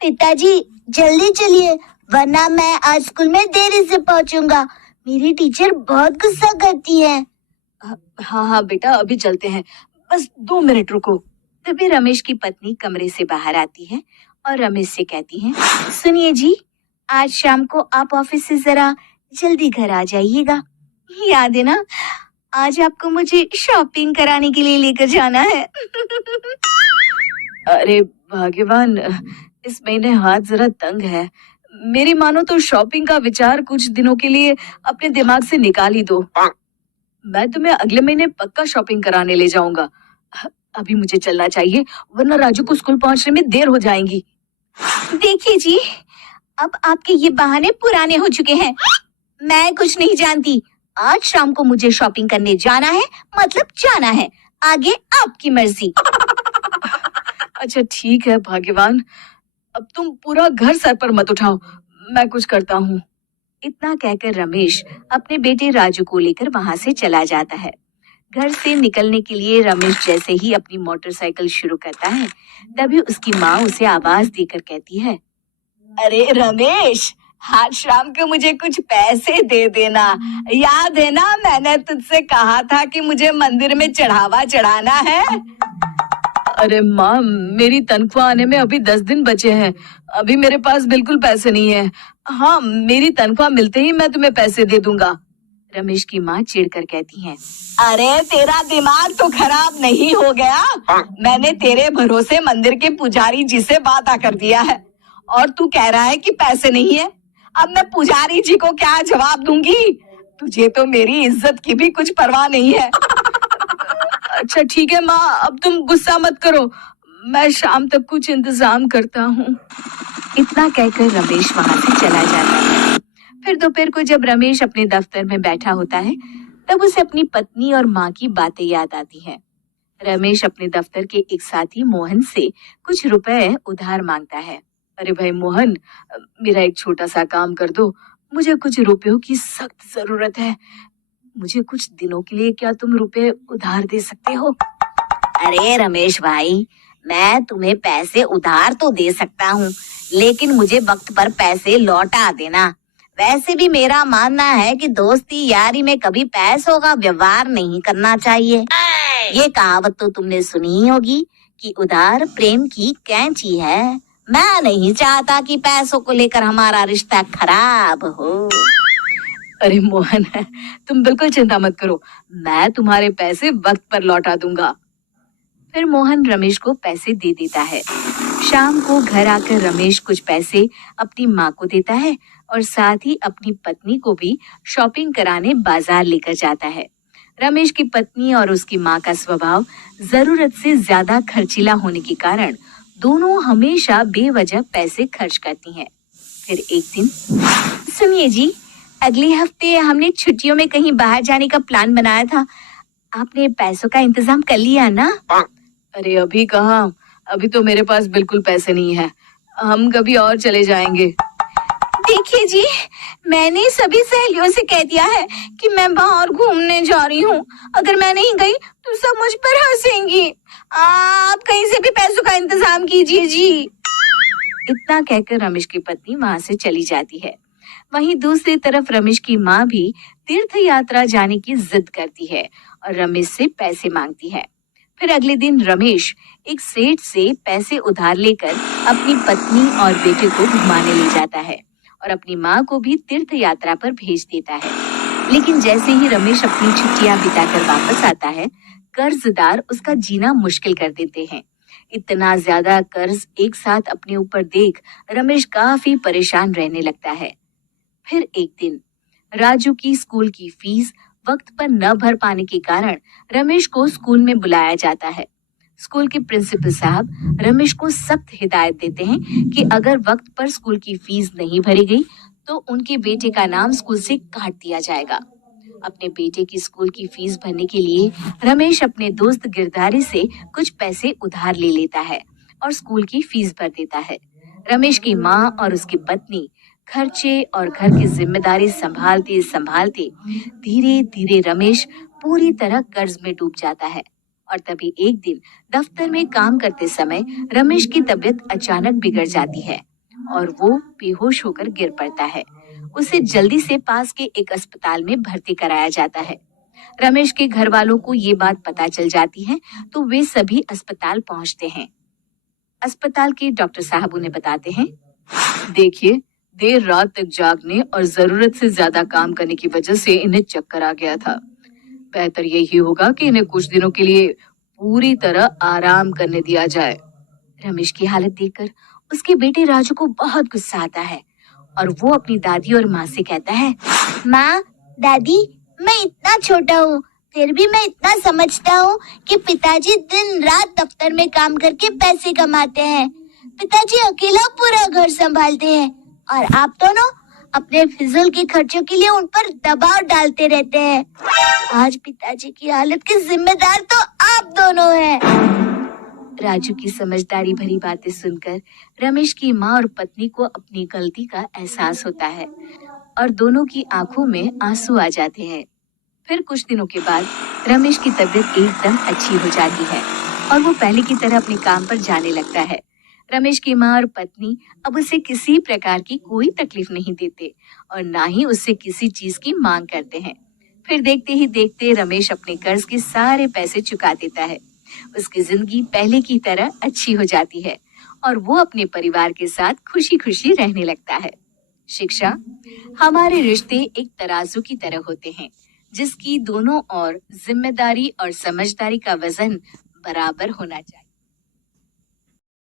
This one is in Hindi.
पिताजी, जल्दी चलिए, वरना मैं आज स्कूल में देरी से पहुंचूंगा। मेरी टीचर बहुत गुस्सा करती है। हाँ हाँ बेटा, अभी चलते हैं, बस 2 मिनट रुको। तभी रमेश की पत्नी कमरे से बाहर आती है और रमेश से कहती है, सुनिए जी, आज शाम को आप ऑफिस से जरा जल्दी घर आ जाइएगा। याद है ना, आज आपको मुझे शॉपिंग कराने के लिए लेकर जाना है। अरे भाग्यवान, इस महीने हाथ जरा तंग है। मेरी मानो तो शॉपिंग का विचार कुछ दिनों के लिए अपने दिमाग से निकाल ही दो। मैं तुम्हें अगले महीने पक्का शॉपिंग कराने ले जाऊंगा। अभी मुझे चलना चाहिए, वरना राजू को स्कूल पहुंचने में देर हो जाएगी। देखिए जी, अब आपके ये बहाने पुराने हो चुके हैं। मैं कुछ नहीं जानती। आज शाम को मुझे शॉपिंग करने जाना है, मतलब जाना है। आगे आपकी मर्जी। अच्छा ठीक है भाग्यवान, अब तुम पूरा घर सर पर मत उठाओ, मैं कुछ करता हूँ। इतना कहकर रमेश अपने बेटे राजू को लेकर वहां से चला जाता है। घर से निकलने के लिए रमेश जैसे ही अपनी मोटरसाइकिल शुरू करता है, तभी उसकी माँ उसे आवाज देकर कहती है, अरे रमेश, आज शाम को मुझे कुछ पैसे दे देना। याद है ना, मैंने तुझसे कहा था कि मुझे मंदिर में चढ़ावा चढ़ाना है। अरे माँ, मेरी तनख्वाह आने में अभी 10 दिन बचे हैं। अभी मेरे पास बिल्कुल पैसे नहीं है। हाँ, मेरी तनख्वाह मिलते ही मैं तुम्हें पैसे दे दूंगा। रमेश की माँ चिढ़कर कहती है, अरे तेरा दिमाग तो खराब नहीं हो गया? मैंने तेरे भरोसे मंदिर के पुजारी जी से वादा कर दिया है और तू कह रहा है कि पैसे नहीं है। अब मैं पुजारी जी को क्या जवाब दूंगी? तुझे तो मेरी इज्जत की भी कुछ परवाह नहीं है। अच्छा ठीक है माँ, अब तुम गुस्सा मत करो, मैं शाम तक कुछ इंतजाम करता हूँ। इतना कहकर रमेश वहां से चला जाता है। फिर दोपहर को जब रमेश अपने दफ्तर में बैठा होता है, तब उसे अपनी पत्नी और माँ की बातें याद आती हैं। रमेश अपने दफ्तर के एक साथी मोहन से कुछ रुपए उधार मांगता है। अरे भाई मोहन, मेरा एक छोटा सा काम कर दो, मुझे कुछ रुपयों की सख्त जरूरत है। मुझे कुछ दिनों के लिए क्या तुम रुपए उधार दे सकते हो? अरे रमेश भाई, मैं तुम्हें पैसे उधार तो दे सकता हूँ, लेकिन मुझे वक्त पर पैसे लौटा देना। वैसे भी मेरा मानना है कि दोस्ती यारी में कभी पैसों का व्यवहार नहीं करना चाहिए। ये कहावत तो तुमने सुनी ही होगी कि उधार प्रेम की कैंची है। मैं नहीं चाहता कि पैसों को लेकर हमारा रिश्ता खराब हो। अरे मोहन, तुम बिल्कुल चिंता मत करो, मैं तुम्हारे पैसे वक्त पर लौटा दूंगा। फिर मोहन रमेश को पैसे दे देता है। शाम को घर आकर रमेश कुछ पैसे अपनी माँ को देता है और साथ ही अपनी पत्नी को भी शॉपिंग कराने बाजार लेकर जाता है। रमेश की पत्नी और उसकी माँ का स्वभाव जरूरत से ज्यादा खर्चीला होने के कारण दोनों हमेशा बेवजह पैसे खर्च करती हैं। फिर एक दिन, सुनिए जी, अगले हफ्ते हमने छुट्टियों में कहीं बाहर जाने का प्लान बनाया था। आपने पैसों का इंतजाम कर लिया ना? अरे अभी कहाँ, अभी तो मेरे पास बिल्कुल पैसे नहीं है। हम कभी और चले जाएंगे। देखिए जी, मैंने सभी सहेलियों से कह दिया है कि मैं बाहर घूमने जा रही हूँ। अगर मैं नहीं गई तो सब मुझ पर हंसेंगी। आप कहीं से भी पैसों का इंतजाम कीजिए जी। इतना कहकर रमेश की पत्नी वहां से चली जाती है। वहीं दूसरी तरफ रमेश की माँ भी तीर्थ यात्रा जाने की जिद करती है और रमेश से पैसे मांगती है। फिर अगले दिन रमेश एक सेठ से पैसे उधार लेकर अपनी पत्नी और बेटे को घुमाने ले जाता है और अपनी माँ को भी तीर्थ यात्रा पर भेज देता है। लेकिन जैसे ही रमेश अपनी छुट्टियां बिताकर वापस आता है, कर्जदार उसका जीना मुश्किल कर देते हैं। इतना ज्यादा कर्ज एक साथ अपने ऊपर देख रमेश काफी परेशान रहने लगता है। फिर एक दिन राजू की स्कूल की फीस वक्त पर न भर पाने के कारण रमेश को स्कूल में बुलाया जाता है। स्कूल के प्रिंसिपल साहब रमेश को सख्त हिदायत देते हैं कि अगर वक्त पर स्कूल की फीस नहीं भरी गई तो उनके बेटे का नाम स्कूल से काट दिया जाएगा। अपने बेटे की स्कूल की फीस भरने के लिए रमेश अपने दोस्त गिरधारी से कुछ पैसे उधार ले लेता है और स्कूल की फीस भर देता है। रमेश की माँ और उसकी पत्नी खर्चे और घर की जिम्मेदारी संभालते संभालते धीरे धीरे रमेश पूरी तरह कर्ज में डूब जाता है। और तभी एक दिन दफ्तर में काम करते समय रमेश की तबीयत अचानक बिगड़ जाती है और वो बेहोश होकर गिर पड़ता है। उसे जल्दी से पास के एक अस्पताल में भर्ती कराया जाता है। रमेश के घर वालों को ये बात पता चल जाती है तो वे सभी अस्पताल पहुंचते हैं। अस्पताल के डॉक्टर साहब उन्हें बताते हैं, देखिए, देर रात तक जागने और जरूरत से ज्यादा काम करने की वजह से इन्हें चक्कर आ गया था। बेहतर यही होगा कि इन्हें कुछ दिनों के लिए पूरी तरह आराम करने दिया जाए। रमेश की हालत देखकर उसके बेटे राजू को बहुत गुस्सा आता है और वो अपनी दादी और माँ से कहता है, माँ, दादी, मैं इतना छोटा हूँ, फिर भी मैं इतना समझता हूँ कि पिताजी दिन रात दफ्तर में काम करके पैसे कमाते हैं। पिताजी अकेला पूरा घर संभालते हैं और आप दोनों अपने फिजूल के खर्चों के लिए उन पर दबाव डालते रहते हैं। आज पिताजी की हालत के जिम्मेदार तो आप दोनों हैं। राजू की समझदारी भरी बातें सुनकर रमेश की माँ और पत्नी को अपनी गलती का एहसास होता है और दोनों की आंखों में आंसू आ जाते हैं। फिर कुछ दिनों के बाद रमेश की तबीयत एकदम अच्छी हो जाती है और वो पहले की तरह अपने काम पर जाने लगता है। रमेश की माँ और पत्नी अब उसे किसी प्रकार की कोई तकलीफ नहीं देते और ना ही उससे किसी चीज की मांग करते हैं। फिर देखते ही देखते रमेश अपने कर्ज के सारे पैसे चुका देता है। उसकी जिंदगी पहले की तरह अच्छी हो जाती है और वो अपने परिवार के साथ खुशी खुशी रहने लगता है। शिक्षा, हमारे रिश्ते एक तराजू की तरह होते हैं जिसकी दोनों ओर जिम्मेदारी और समझदारी का वजन बराबर होना चाहिए।